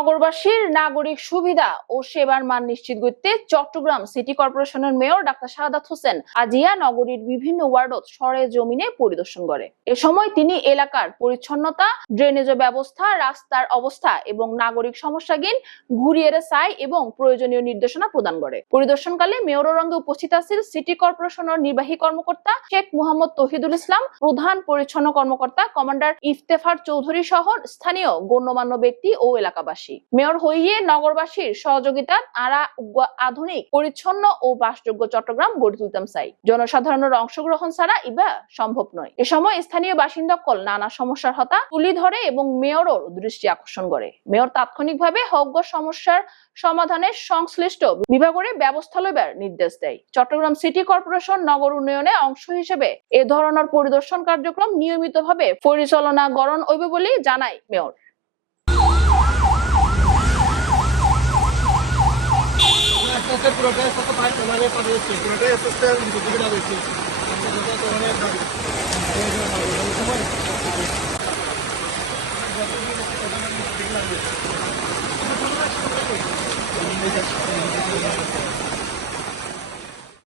নগরবাসীর নাগরিক সুবিধা ও সেবার মান নিশ্চিত করতে চট্টগ্রাম সিটি কর্পোরেশনের মেয়র ডাক্তার শাহাদাত হোসেন আজিয়া নগরীর বিভিন্ন ওয়ার্ডত সরেজমিনে পরিদর্শন করে। এ সময় তিনি এলাকার পরিচ্ছন্নতা, ড্রেনেজ ব্যবস্থা, রাস্তার অবস্থা এবং নাগরিক সমস্যাগিন ঘুরিয়ে চায় এবং প্রয়োজনীয় নির্দেশনা প্রদান করে। পরিদর্শনকালে মেয়রের রঙে উপস্থিত আছেন সিটি কর্পোরেশনের নির্বাহী কর্মকর্তা শেখ মোহাম্মদ তৌহিদুল ইসলাম, প্রধান পরিচ্ছন্ন কর্মকর্তা কমান্ডার ইফতেখার চৌধুরী সহ স্থানীয় গণ্যমান্য ব্যক্তি ও এলাকাবাসী। মেয়র হইয়ে নগরবাসীর সহযোগিতা আরা আধুনিক, পরিচ্ছন্ন ও বাসযোগ্য চট্টগ্রাম গড়ে তুলতাম চাই। জনসাধারণের অংশগ্রহণ ছাড়া ইবা সম্ভব নয়। এ সময় স্থানীয় বাসিন্দাকল নানা সমস্যার হতা তুলি ধরে এবং মেয়রের দৃষ্টি আকর্ষণ করে। মেয়র তাৎক্ষণিকভাবে হগ্য সমস্যার সমাধানের সংশ্লিষ্ট বিভাগের ব্যবস্থা লইবার নির্দেশ দেয়। চট্টগ্রাম সিটি কর্পোরেশন নগর উন্নয়নের অংশ হিসেবে এ ধরনের পরিদর্শন কার্যক্রম নিয়মিতভাবে পরিচালনা করণ হইবে বলে জানায় মেয়র। Thank you.